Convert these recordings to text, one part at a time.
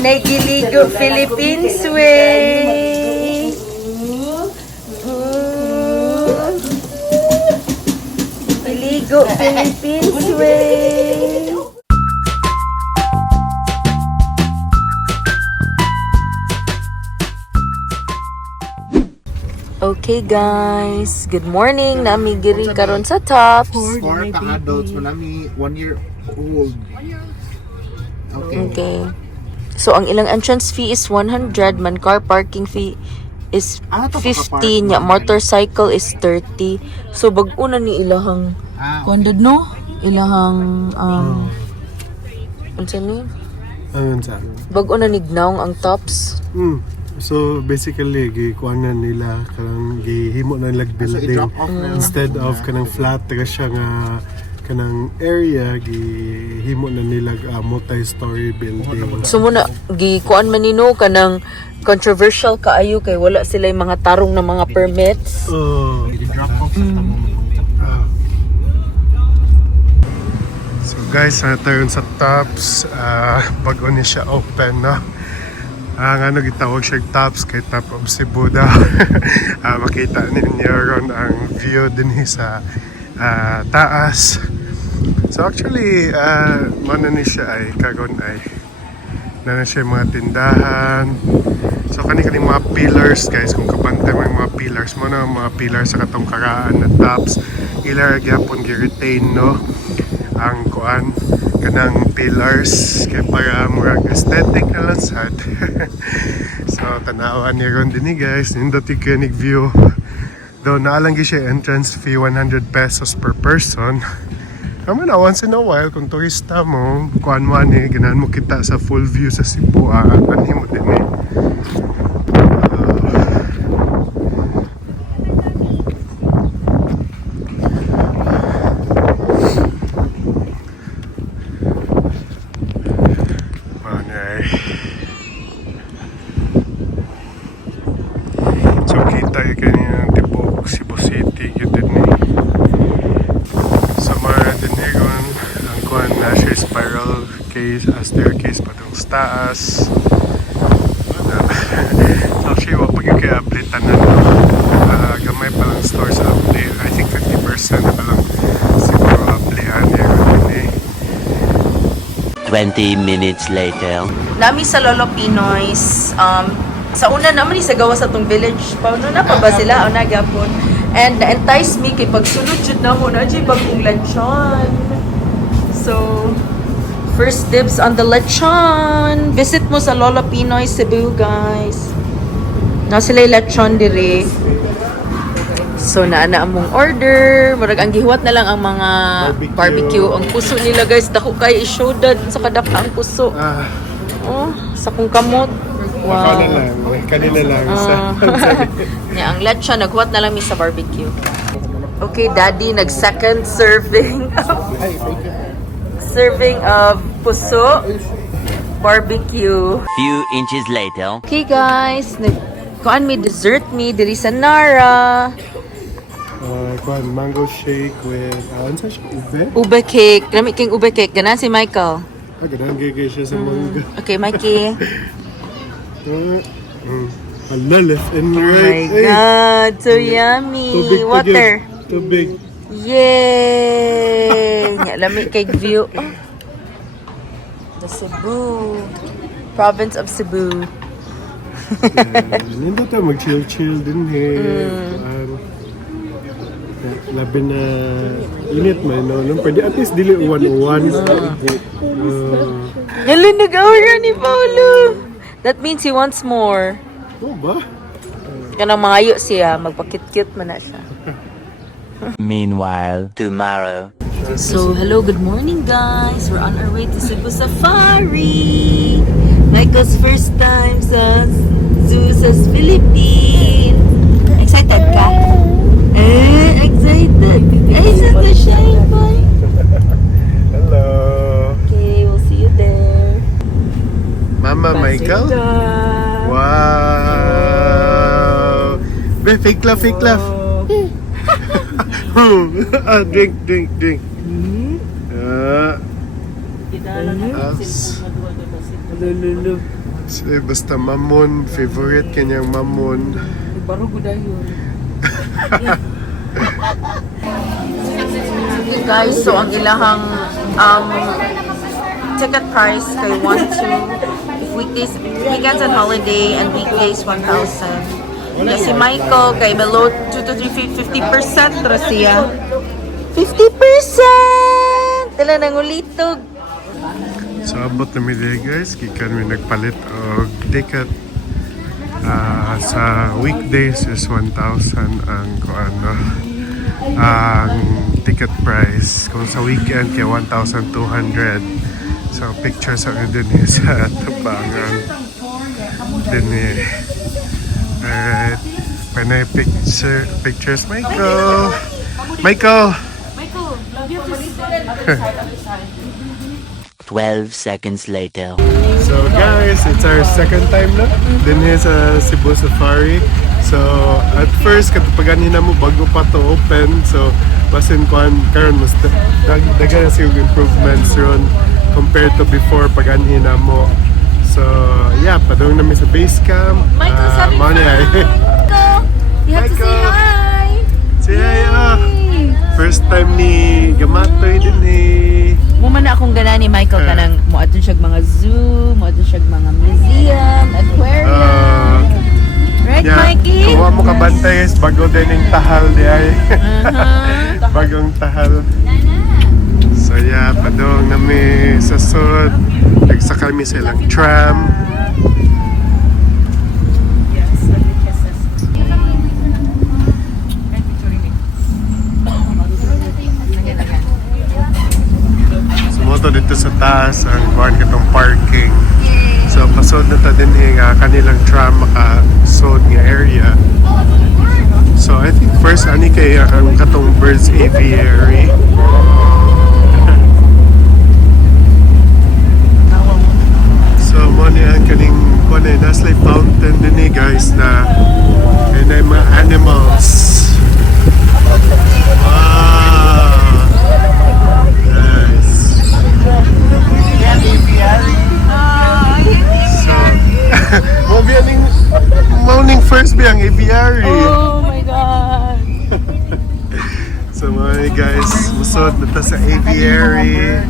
Nagiligo Philippines way. Nagiligo Philippines way. Okay guys, good morning. Nami giri karon sa Tops. 4 ka-adults, manami 1 year old. Okay. So ang ilang entrance fee is 100, man car parking fee is 50, nya motorcycle is 30. So bag-una ni ilahang kondad no? Ilahang unsa ni? Ayun sa Bag-una ni gnaong ang Tops. So basically gikuanan nila kanang gihimo na nilag building instead of kanang flat taga siya nga kanang area gihimo na nila multi-story building. So muna gikuan man nino kanang controversial kaayo kay wala sila yung mga tarong na mga permits. I-drop off sa tamong So guys, tayo sa Tops, bago ni siya open, no? Ang ano gitawag siya Tops kay Top of Cebu daw. Makita ninyo ron ang view din sa taas. So actually, mana ni siya ay kagon ay na siya mga tindahan. So kani mga pillars guys, kung kapantay mga pillars mo na mga pillars sa katong karaan na Tops, ilar gyapon gi-retain no ang kuan kanang pillars kay para murag aesthetic na lang sad. So tanawan ni ron din guys, nindot iconic view. Though naalang siya entrance fee 100 pesos per person. Kamo na once in a while kung turista mo, kuan mo ani ganahan mo kita sa full view sa Cebu, ani mo din eh. So kita kanina tibok Cebu City yun din eh. So mara din ron ang kuhan na siya spiral case, staircase patong sa taas. So actually wapag yung kaya updatean na no. Gamay pa lang store sa update. I think 50% na pa lang siguro updatean din eh. 20 minutes later. Nami sa Lolo Pinoy's, sa una naman sa gawa sa tong village, paano na pa ba sila o nagyapon? And na-entice me kay pagsunod jud na mo na jud bagong lechon. So, first dibs on the lechon. Visit mo sa Lolo Pinoy Cebu, guys. Na sila yung lechon dire. So, naana among order. Murag ang gihuwat na lang ang mga barbecue. Ang puso nila, guys, dako kay i-showdad sa kadaka ang puso. Oh, sa kung kamot. Wow. Kanina lang. Ang lechon, naghuwat na lang mi sa barbecue. Okay, Daddy, nag-second serving of puso barbecue. Few inches later. Okay, guys, kuan mi dessert mi diri sa Nara. Kuan mango shake with ano siya? Ube cake. Lami king ube cake. Ganan si Michael. Ganang gigay siya sa manga. Okay, Mikey. Hala, left and Oh right. my God, so yummy. Water. Too big. Yay! Nga lamig kay view. Oh. The Cebu. Province of Cebu. Nandito tayo mag-chill-chill din labi na init man, no? Pwede at least dili 101. Yalan, nag-aura ni Paulo. That means he wants more. Oh ba? Kanang mangayo siya, magpakit-cute man na siya. Meanwhile, tomorrow. So, hello, good morning guys. We're on our way to Cebu Safari. Michael's first time sa zoo sa Philippines. Excited ka? Excited. Excited na siya, boy. Hello. Okay, we'll see you there. Mama Michael? Wow. Be, fake love, fake love. Drink. Tapos, Lululu. basta mamon, favorite kanyang mamon. Baro gudayon. Guys, so ang ilahang ticket price kay 1,200 if weekdays, weekends and holiday, and weekdays 1,000. Kaya si Michael kay below 2 to 3, 50% ra siya. 50%! Tala nang ulitog. So abot na mi day guys, gikan mi nagpalit og ticket. Sa weekdays is 1,000 ang kuano ang ticket price. Kung sa weekend kay 1,200. So pictures ang din sa tabangan din alright, panay pictures. Michael, Love you to 12 seconds later. So guys, it's our second time na din sa Cebu Safari. So at first katupagan na mo bago pa to open, so basin kuan karon mas dagan na sig improvements ron compared to before paganhin na mo. So yeah, padung na mi sa base camp. Michael, sabi mo ni ay. Michael, you have to say hi. Say hi. First time ni Gamatoy din Muma na akong gana ni Michael kanang moadto siya mga zoo, moadto siya mga museum, aquarium. Right, yeah, Mikey? kuha mo kabantay guys, bago din yung tahal di ay. Bagong tahal. So yeah, padong nami sa sud. Nagsaka kami sa ilang tram. Sumoto dito sa taas ang kuhan katong parking. So pasod na ta din nga kanilang tram maka-sod nga area. So I think first ani kay ang katong birds aviary. So mo ni ang kaning kuan ay naslay fountain din guys na and ay mga animals. Wow. Nice. So, morning first biyang aviary. Oh my God. So mga guys, musod na ta sa aviary.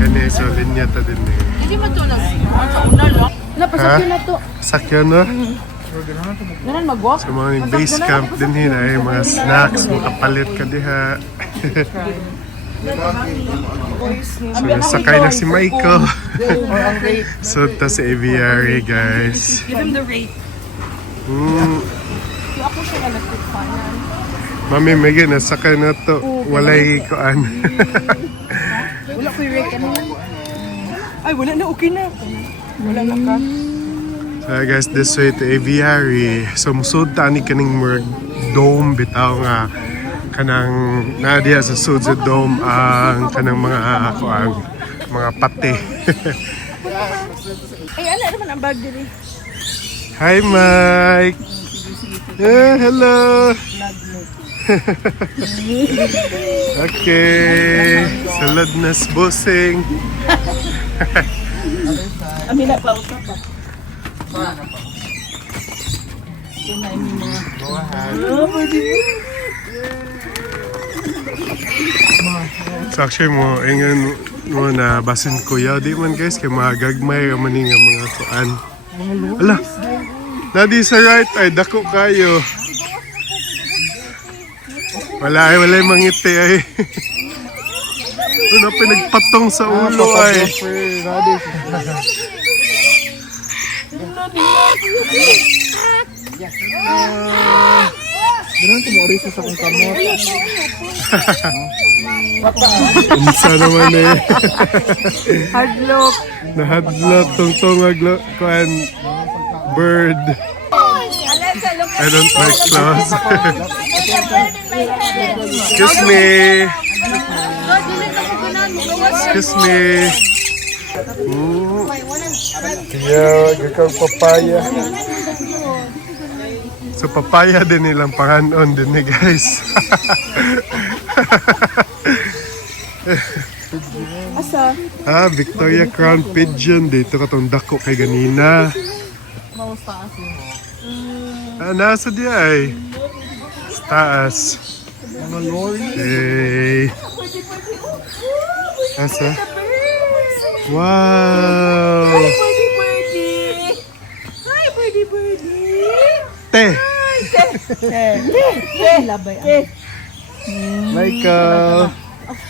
Kani, so linya ta din eh. Hindi mo to na sa una lang. Napasakyan na to. Sakyan no? Naran mag-walk. So mga base camp din ay mga snacks, makapalit ka diha. So sakay na si Michael. So ta sa aviary guys. Give him the rate. Ako siya na nagtutpanan. Mami, Megan, nasakay na to. Walay kuan. Wala ko yung rate kanina. Ay, wala na. Okay na. Wala na ka. So guys, this way to aviary. So musud ta ni kaning murag dome bitaw nga kanang nadia sa sud sa dome ang kanang mga kuan mga pate. Ay, ala naman ang bag diri. Hi Mike. Hello. Okay. Salad na bossing. Amin na pa usap pa. So actually mo, ingan mo na basin kuya. Di man guys, kay mga gagmay maning nga mga kuan. Ala, nadi sa right ay dako kayo. Wala ay mangiti ay. Ano pinagpatong sa ulo ay. Unsa naman eh. Hardlock. Nahadlok tong kuan bird. I don't like clothes. Excuse me. Excuse me. Yeah, gakang papaya. So papaya din nilang panganon din guys. Asa? Ah, Victoria Crown Pigeon. Dito ka tong dako kay ganina. Ah, nasa di ay. Sa taas. Mga lorry. Hey. Asa? Wow! Hi, birdie! Te! Labay. Michael!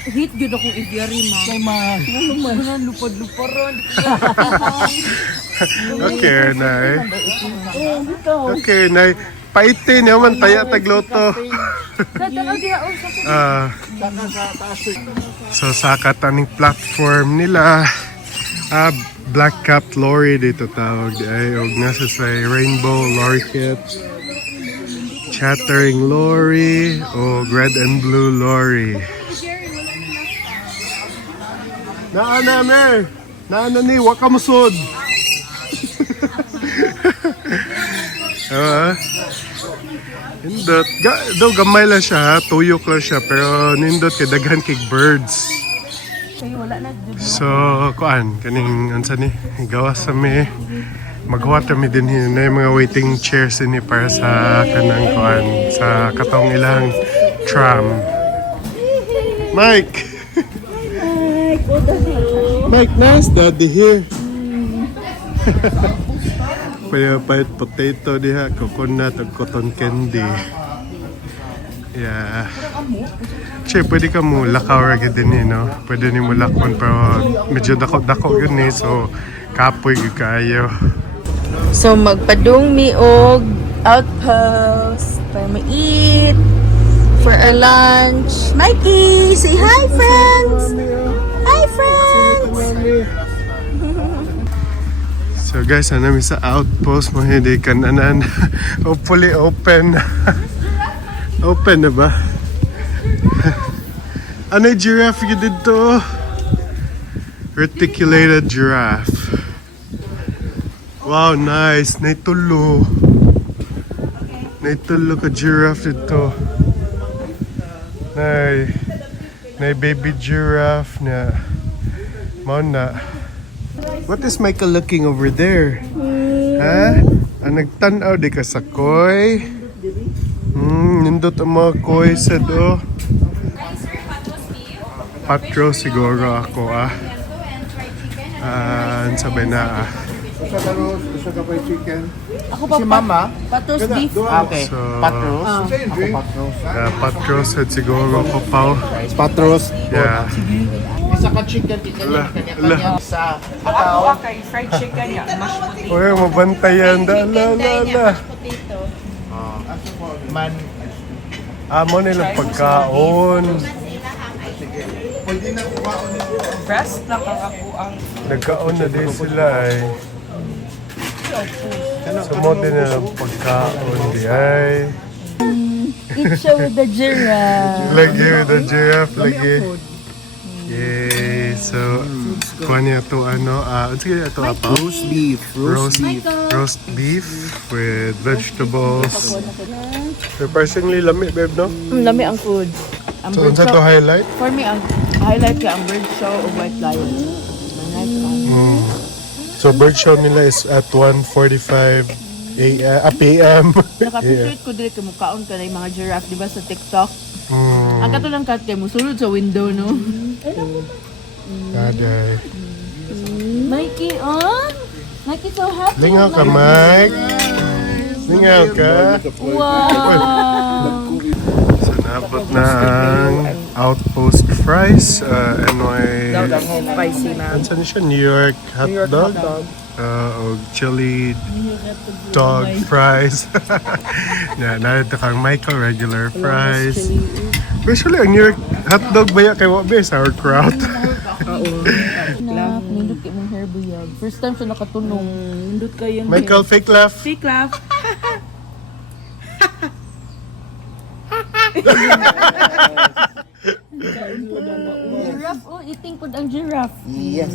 Hit yun akong idyari, ma. Kay ma. Ano lupad-luparan. Okay, Nay. Okay, Nay. Paite niya man taya tagloto. Ah. So sa kataning platform nila, black capped lorry dito tawag di ay og nasa sa rainbow lorikeet, chattering lorry o red and blue lorry. Naana mer, naana ni wa ka musod. Nindot. Daw gamay lang siya, tuyok lang siya, pero nindot kay daghan kay birds. So, kuan, kaning ansa ni, gawas sa mi, magwater mi din na yung mga waiting chairs ni para sa kanang kuan, sa katong ilang tram. Mike! Mike, nice daddy here. Payapait potato diha, coconut o cotton candy. Yeah. Che, pwede ka mo lakaw ragid din no? Pwede ni mo lakon pero medyo dako-dako yun eh. So, kapoy yun kayo. So, magpadung mi og outpost para ma-eat for our lunch. Mikey, say hi, friends! Hi, friends! So guys, ano sa outpost mo hindi kananan. Hopefully open. Open na ba? Ano yung giraffe yun dito? Reticulated giraffe. Wow, nice. Naitulo. Naitulo ka giraffe dito. Nay baby giraffe na. Mao na. What is Michael looking over there? Ha? Ang nagtanaw di ka sa koi? Nindot ang mga koi sa do. Patro siguro ako ang sabay na Gusto ka pa yung chicken? Ako pa, Si Mama? Patos beef. Okay. So, Patros? Ako Patros. Patro sa siguro ko pa. Patros. Yeah. Isa ka chicken, kanya-kanya sa ataw. Okay, fried chicken ya, mashed potato. Uy, mabantayan. Ala. Man. Amo nilang pagkaon. Pwede na kumaon nito. Breast lang ang ako ang Nagkaon na din sila ay. Sumod din nilang pagkaon di ay. eat siya with the giraffe. Lagi with the giraffe lagi. Yay! So, kuha niya ito sige ito apa? Roast beef. Roast beef with vegetables. Surprisingly lami, babe, no? Lami ang food. Ang So, bird unsa to show, highlight? for me, ang highlight ka ang bird show o white lion. So, bird show nila is at 1:45 p.m. Nakapicture ko dili kay mukaon ka na yung mga giraffe, di ba, sa TikTok? Mm. Ang kato lang kat kay musulod sa window, no? Daday. Mikey, on! Mikey, so happy! Lingaw ka, Mike. Lingaw ka. Wow! So, nabot na ang outpost fries. NY... Spicy na. Ano siya? New York hotdog? O chili dog fries. Narito kang Michael regular fries. Usually, ang New York hotdog ba yan kay Wabe? Sauerkraut. Laugh, nindot kayo mong hair buyag. First time siya nakatunong. Nindot kayo yung Michael, fake laugh. fake laugh. Giraffe, oh, eating po ang giraffe. Yes.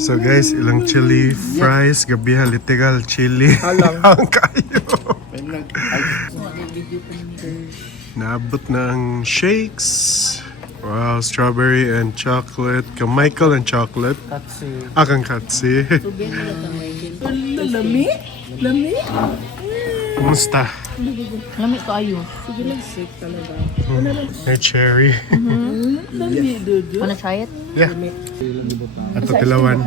So guys, ilang chili fries. Gabiha, literal chili. Ang kayo. Naabot ng shakes. Wow, strawberry and chocolate. Kang Michael and chocolate. Katsi. Kang Katsi. Lami? Lami? Kumusta? Lami kayo. May cherry. Wanna try it? Yeah. Ato tilawan.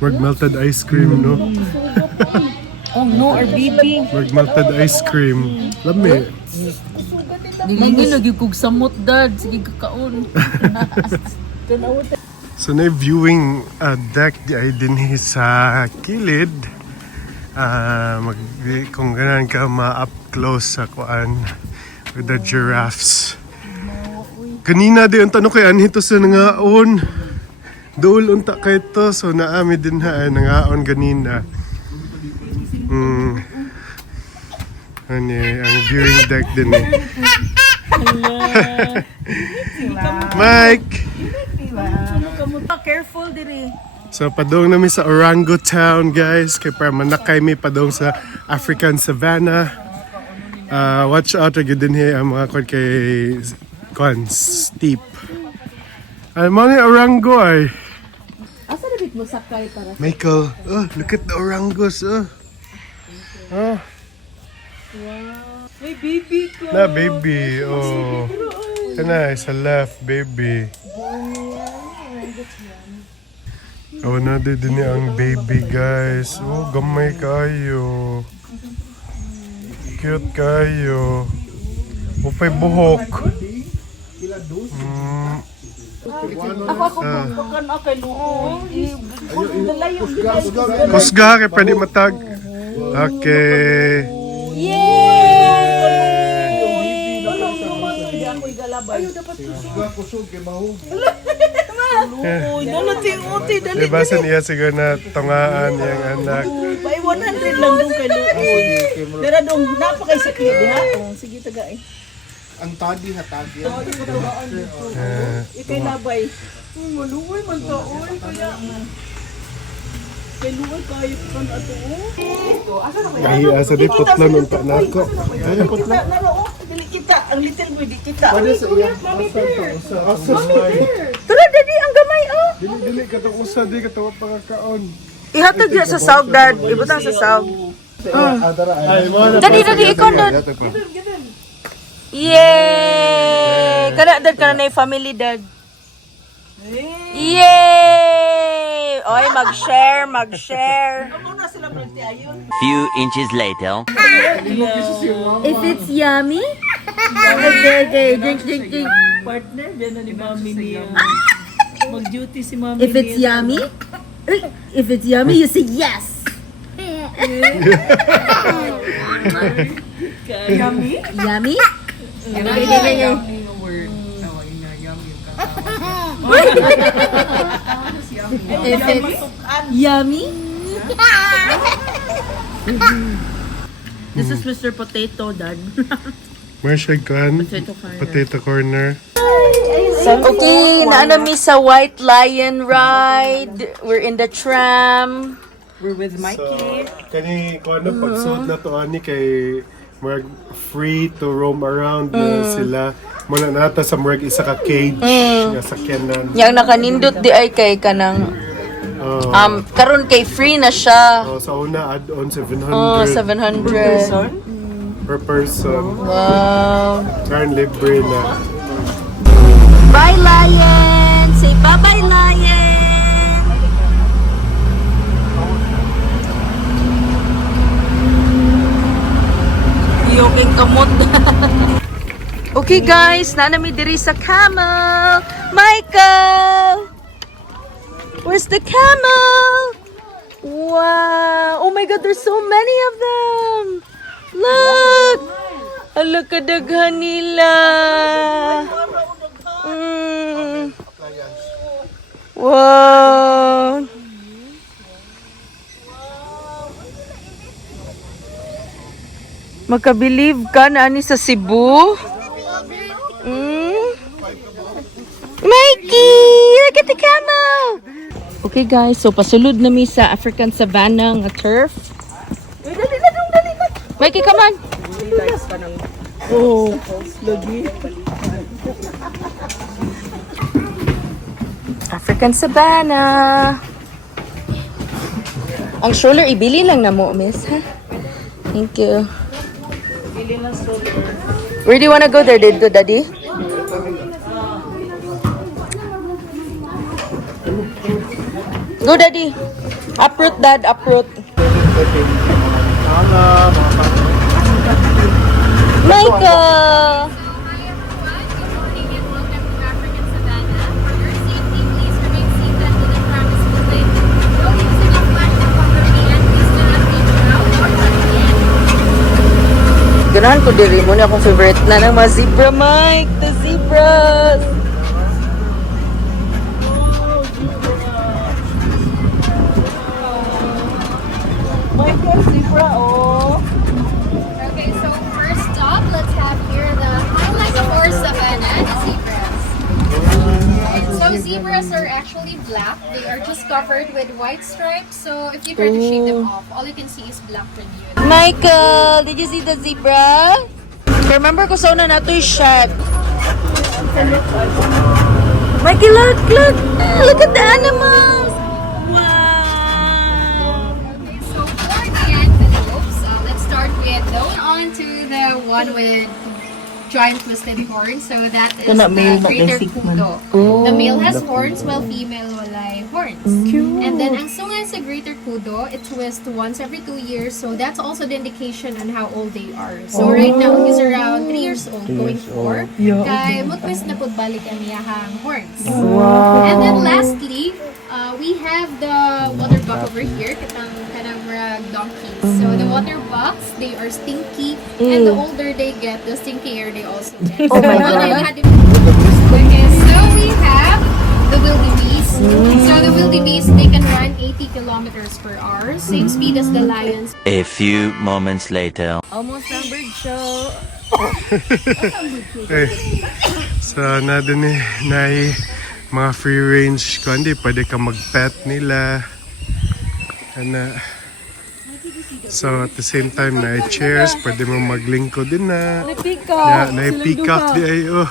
Mag melted ice cream, no? Oh no, our baby. Mag melted ice cream. Lami. Hindi lagi kog samot, dad. Sige kakaon. So na viewing deck di ay dinhi sa kilid. Kung ganan ka ma-up close sa kuan with the giraffes. Kanina di ang tanong kay anhito sa nangaon. Dool unta kay to so naami din ha nangaon ganina. Ani ang viewing deck din eh. Mike. Careful diri. So padong namin sa orangutan guys kay para manakay mi padong sa African savanna. Watch out agad din ang mga kwan kay kwan steep. Ay mo ni orango ay. Asa na bit mo sakay para? Michael, look at the orangos. Wow. May baby ko. Na baby. Oh. Kana sa left baby. Oh, na din ang baby guys. Oh, gamay kayo. Cute kayo. Upay buhok. Bakan akay luo. Dalayo. Kusga kay pwede matag. Okay. Ayaw dapat Kusog kay mahog. Uy, nalot yung uti. Dali. Libasan iya siguro na tungaan yung anak. May 100 lang doon kay Luoy. Pero dong, napakaisikli di ha? Sige, tagay. Ang tadi ha tadi. Ikay labay. Maluoy man to. Uy, kaya kay Luoy kayo ko na ito. Asa na kaya? Ay, asa di putlan unta na ako. Ay, Kita, naro. Dili kita. Ang little boy, di kita. Pwede sa iya. Tara, dadi, ang gamay, oh. Dili ka to usa di ka to pagkakaon. Ihatag niya sa south, dad. Ibutang sa south. Ay, mo na. Dadi, ikon, dad. Yay! Kana, dad, kana na yung family, dad. Yay! Oy, mag-share, mag-share. Few inches later. If it's yummy, okay, drink. Partner, dyan na ni mami niya. Mag-duty si mami If it's yummy, you say yes. Yummy? Yummy? If it's yummy, This is Mr. Potato, dad. Where's your gun? Potato corner. Okay, naanami sa White Lion ride. We're in the tram. We're with Mikey. Kani ko ano pagsuot na to ani kay Mark free to roam around na sila. Muna nata sa Mark isa ka cage nga sakyanan. Yang nakanindot di ay kay kanang karon kay free na siya. Sa una add-on 700 700 per person. Wow. Karon libre na. Bye, Lion! Say bye-bye, Lion! Yoking kamot. Okay, guys. Nanami diri sa camel. Michael! Where's the camel? Wow! Oh my God, there's so many of them! Look! Hala kadaghan nila! Wow! Makabilib ka na ani sa Cebu? Mikey! Look at the camel! Okay guys, so pasulod na mi sa African Savanna nga turf. Dali. Mikey, come on. Oh, lagi. African Savannah. Ang stroller, ibili lang na mo, miss, ha? Thank you. Where do you wanna go there, dito, daddy? Go, daddy. Uproot, dad, uproot. Michael! Ganahan ko diri mo na akong favorite na ng mga zebra, Mike. The zebras. Michael, zebra, oh. Okay, so first up, let's have here the highlight for Savannah, the zebras. So zebras are actually black. They are just covered with white stripes. So if you try to shave them off, all you can see is black from you. Michael, did you see the zebra? Remember ko sa una na ito'y shot. Mikey, look, look. Look at the animals. Wow. Okay, so for the antelopes, let's start with going on to the one with giant twisted horns. So that is the greater kudo. The male has horns while female walay horns. And then ang sungan sa greater kudo, it twists once every 2 years. So that's also the indication on how old they are. So right now he's around 3 years old, going 4. Kay mo twist na pud balik ang iyahang horns. And then lastly, we have the water buck over here, kanang donkeys. So the water bucks, they are stinky, and the older they get, the stinkier they also get. Oh my God. Okay, so we have the wildebeest. So the wildebeest, they can run 80 kilometers per hour, same speed as the lions. A few moments later. Almost ang bird show. Okay. So, na din eh, mga free range ko, hindi pwede ka mag-pet nila. So, at the same time, na chairs, pwede mo maglingkod din na. Peacock. Na peacock di ay, oh.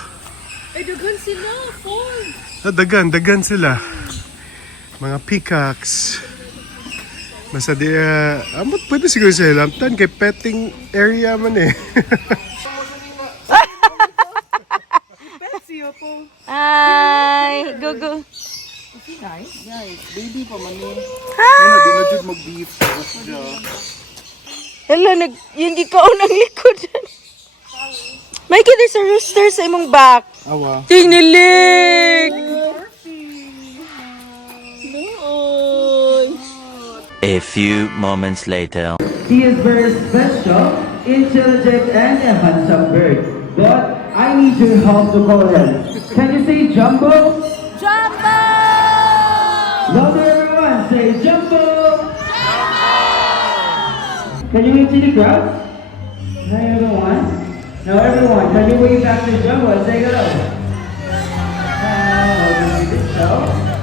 Ay, dagan sila. Fold. Dagan sila. Mga peacocks. Basta di, amot pwede siguro sa Lamtan, kay petting area man eh. Ay, go. Baby pa man eh. Ano, di na dyan mag-beef. Hello, yung ikaw ng likod. Mikey, there's a rooster sa imong back. Awa. Tingnilig! A few moments later. He is very special, intelligent, and a handsome bird. But I need your help to call him. Can you say Jumbo? Jumbo! Louder everyone, say Jumbo! Can you wave to the crowd? Hi everyone. Now everyone, can you wave back to Jumbo and say hello?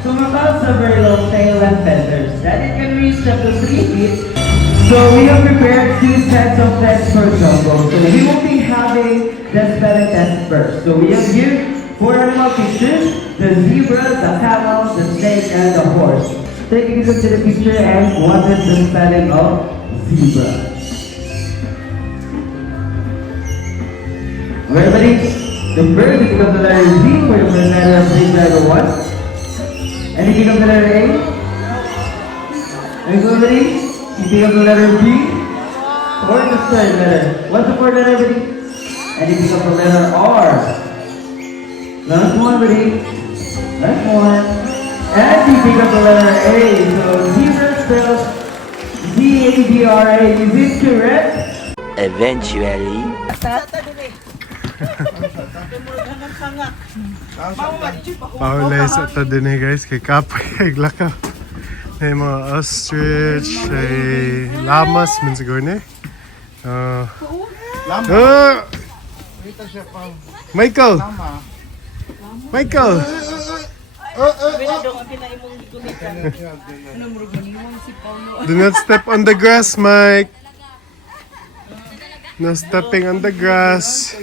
So macaws have very long tail and feathers that it can reach up to 3 feet. So we have prepared 2 sets of tests for Jumbo. So we will be having the spelling test first. So we have here 4 animal pictures: the zebra, the camel, the snake, and the horse. Take a look to the picture and what is the spelling of zebra? Everybody, the first is the letter Z for the first letter of zebra, the what? And if you come to the letter A, everybody, you pick up the letter B, or the third letter. What's the fourth letter, everybody? And you pick up the letter R. Last one, buddy. Last one. And you pick up the letter A. So zebra spells Z-A-B-R-A. Is it correct? Eventually. Paulay sa ito din eh guys, kay Kapoy, kay Glakaw. May mga ostrich, ay lamas, man siguro na eh. Michael! Michael! Do not step on the grass, Mike! No stepping on the grass.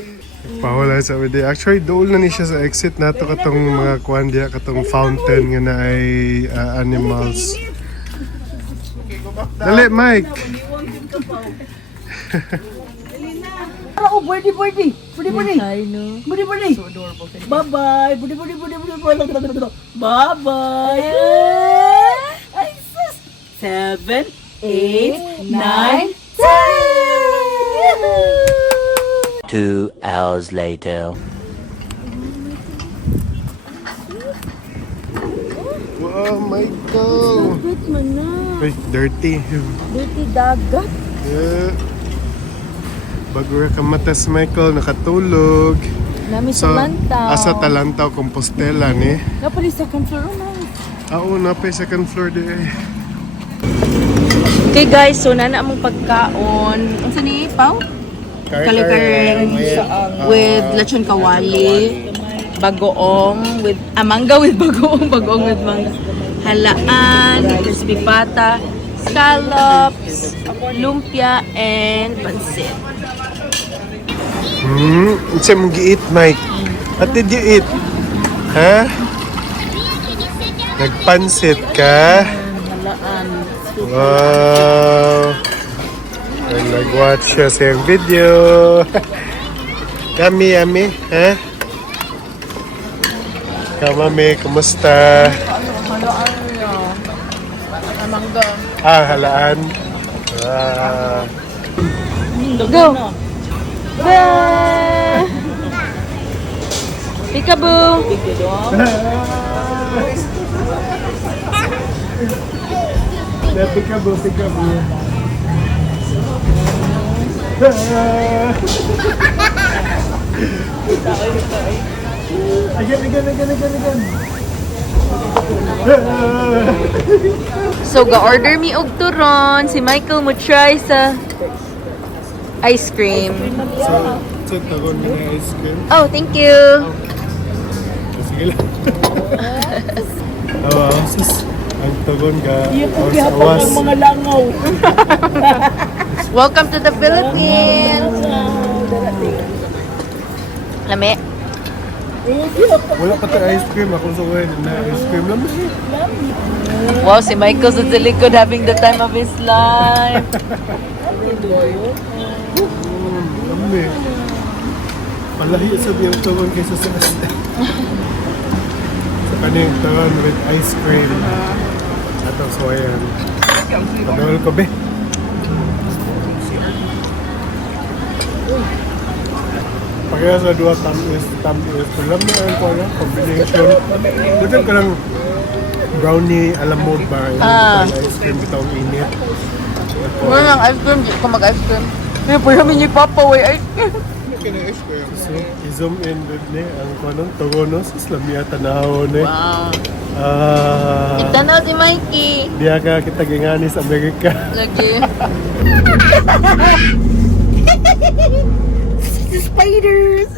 Pahulay sa video. Actually, doon na ni siya sa exit nato katong mga kuan diya, katong fountain nga na ay animals. Dali, Mike. Oh, birdie. Birdie. I know. Birdie. Bye-bye. Birdie. Bye-bye. Ay, sus. 7, 8, 9, 10. 2 hours later. Wow, Michael. Good man na. Ay, dirty. Dirty dagat. Yeah. Bago ra ka matas, Michael, nakatulog. Nami So, sa Lantaw. asa Talantaw, Compostela ni. Napali second floor na. Na pa second floor di ay. Okay guys, so nana among pagkaon. Unsa ni Pao? Kare-kare with lechon kawali, bagoong with mangga with bagoong with mangga. Halaan, crispy pata, scallops, lumpia, and pansit. Unsa mong gi-eat, Mike? What did you eat? Ha? Nagpansit ka? Wow! Ay, nag-watch siya sa iyong video. Yummy, ha? Mami, kumusta? Mangga. Halaan. Go! Bye! Peekaboo! Peekaboo. Again. So, ga-order mi og turon. Si Michael mo try sa ice cream. So tagon mo na ice cream. Oh, thank you! Sige lang. Sus. Ang tagon ka. Awas. Mga langaw. Welcome to the Philippines! Lami. Wala pa tayo ice cream. Ako sa way na ice cream lang. Wow, si Michael sa likod having the time of his life. Lami. Palahi sa biyang tagon kaysa sa sa kaning tagon with ice cream. Atong suwayan. Padawal ko be. Pagkaya sa dua tamis. Alam mo ang kaya, combination. Bukan ka lang brownie alamod ba? Ice cream bitawang init. Wala ng ice cream, di ko mag-ice cream. Kaya po namin ni Papa, way ice cream. So, i-zoom in with ni ang kanong togonos. Islamia tanaw ni. Wow. Ah, Tanaw si Mikey. diya ka kita gingani sa Amerika. Lagi. The spiders.